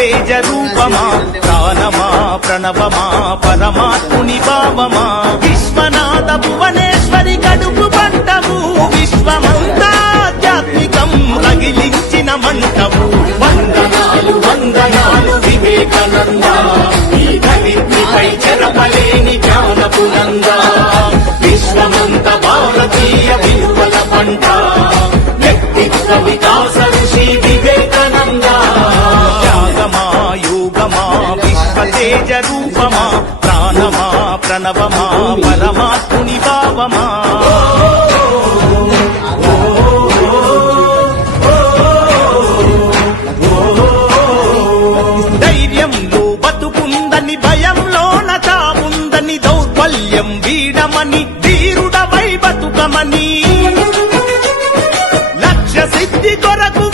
తేజ రూపమా ప్రాణమా ప్రణవమా పరమాత్ముని భావమా విశ్వనాథ భువనేశ్వరి కడుపు పంటము విశ్వమంతా ఆధ్యాత్మికం రగిలించిన మంటము వందనాలు వందనాలు వివేకానంద ఈ ధరిత్రిపై చెరపలేని జ్ఞానపు నంద విశ్వమంత భారతీయ విలువల పంట వ్యక్తిత్వ వికాస ఋషి వివేకానంద త్యాగమా యోగమా విశ్వతేజ రూపమా ప్రాణమా ప్రణవమా పరమాత్ముని భావమా ధైర్యంలో బతుకుందని భయంలోన తాముందని దౌర్బల్యం వీడమని ధీరుడవై బతుకమని లక్ష్య సిద్ధి కొరకు